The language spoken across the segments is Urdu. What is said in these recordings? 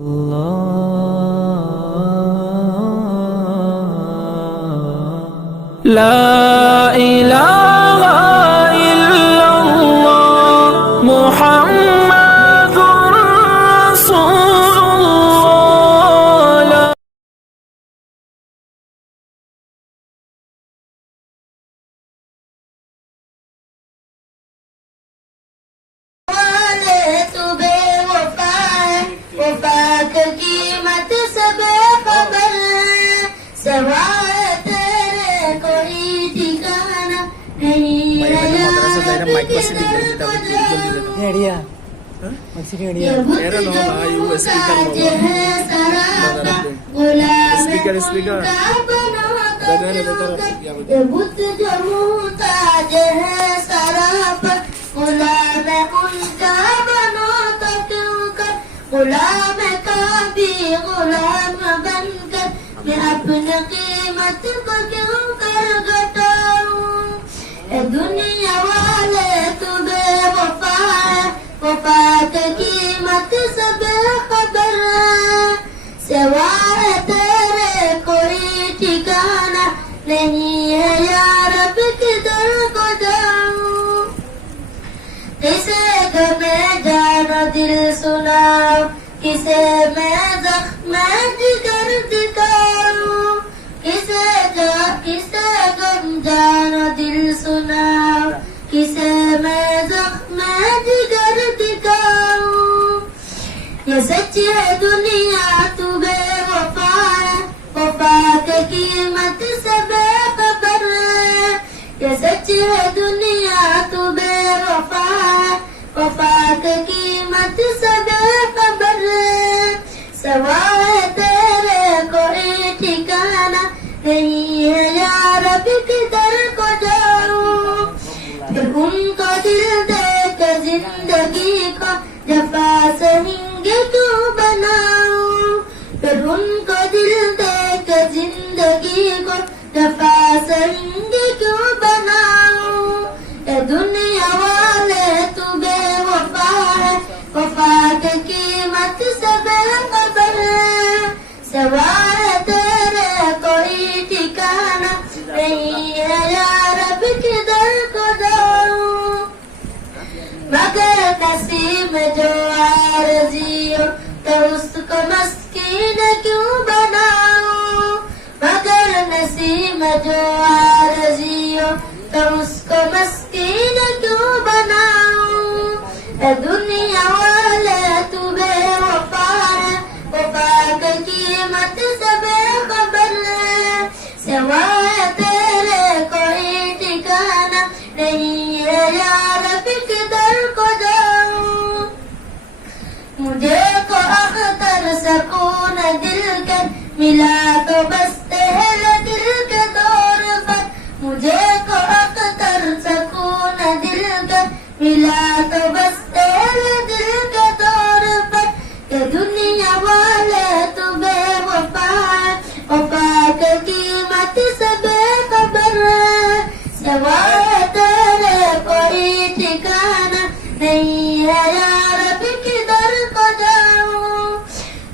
لا إله إلا الله محمد رسول الله. تو بے وفا ہے، وفا کی قیمت سے بے خبر ہے، سوائے تیرے کوئی ٹھکانا نہیں ہے یار یہ بت جو محتاج ہے سراپا غلام ان کا بناتا کیوں کر، یہ بت جو محتاج ہے سراپا غلام ان کا بناتا کیوں کر، غلام کا بھی غلام بن کر میں اپنی قیمت کو کیوں کر گھٹاؤں، اے دنیا والے تو بے وفا ہے، وفا کی قیمت سے بے خبر ہے، سوائے تیرے کوئی ٹھکانا نہیں ہے یا رب کدھر کو جاؤں، کسے میں جان دل سناؤں، کسے میں زخم جگر دکھاؤں، کسے غم جان دل سناؤں، کسے میں زخم جگر دکھاؤں، یہ سچ ہے دنیا تو بے وفا ہے، وفا کی قیمت سے بے خبر ہے، یہ سچ ہے دنیا تو بے وفا ہے، وفا کی قیمت سے بے خبر ہے، سوائے تیرے کوئی ٹھکانا نہیں ہے یا رب کدھر کو جاؤں، پھر ان کو دل دے کر زندگی کو جفا سہیں گے کیوں بناؤں، پھر ان کو دل دے کر زندگی کو جفا سہیں گے کیوں بناؤں، اے دنیا والے تو بے وفا ہے، وفا کی قیمت سے بے خبر ہے، سوائے تیرے کوئی ٹھکانا نہیں ہے یا رب کدھر کو جاؤں، مگر نصیب جو عارضی ہو تو اس کو مسکین کیوں بناؤں، مگر نصیب جو عارضی ہو تو اس کو مسکین کیوں بناؤں، اے دنیا والے تو بے وفا ہے، وفا کی قیمت سے بے خبر ہے، سوائے تیرے کوئی ٹھکانا نہیں ہے یا رب کدھر کو جاؤں، مجھے کو اختر سکون دل کے ملا تو بس تیرے دل کے دور پر، مجھے کو اختر سکون دل کے ملا تو بس تیرے دل کے دور پر، کہ دنیا والے تو بے وفا ہے، وفا کی قیمت سے بے خبر ہے، سوائے تیرے کوئی ٹھکانا نہیں ہے یا رب کدھر کو جاؤں،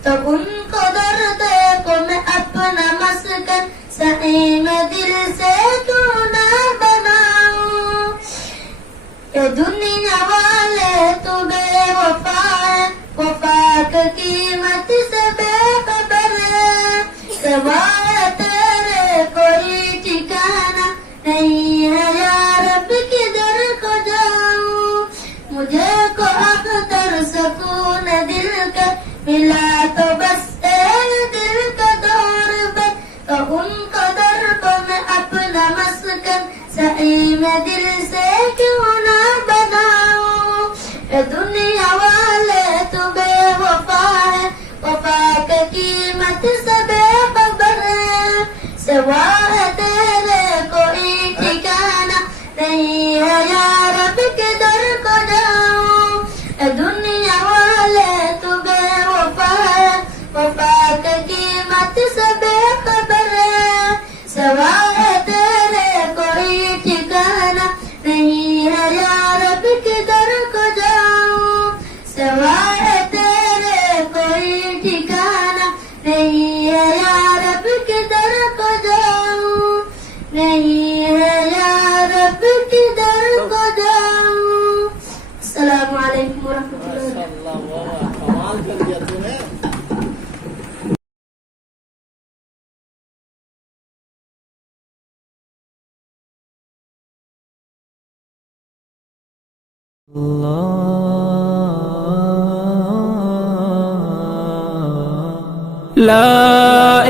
تو ان کو درد کو میں اپنا مسکن سعیم دل سے کیوں نہ بناؤں، کہ دنیا والے تو بے وفا ہے، وفا کی قیمت سے بے خبر ہے، سوائے تیرے کوئی ٹھکانا نہیں ہے یا رب کدھر کو جاؤں، مجھے کو اختر سکون دل کا ملا تو بس تیرے دل کا دور پر، تو ان کو در کو میں اپنا مسکن سعیم دل سے کیوں نہ بناؤں، اے دنیا والے تو بے وفا ہے، وفا کی قیمت سے بے خبر ہے، سوائے تیرے کوئی ٹھکانا نہیں ہے یا رب کدھر کو جاؤں، اے دنیا والے تو بے وفا ہے، وفا کی قیمت سے بے خبر ہے، سوائے تیرے کوئی ٹھکانا نہیں ہے یا رب کدھر کو جاؤں، سوائے تیرے کوئی ٹھکانا لا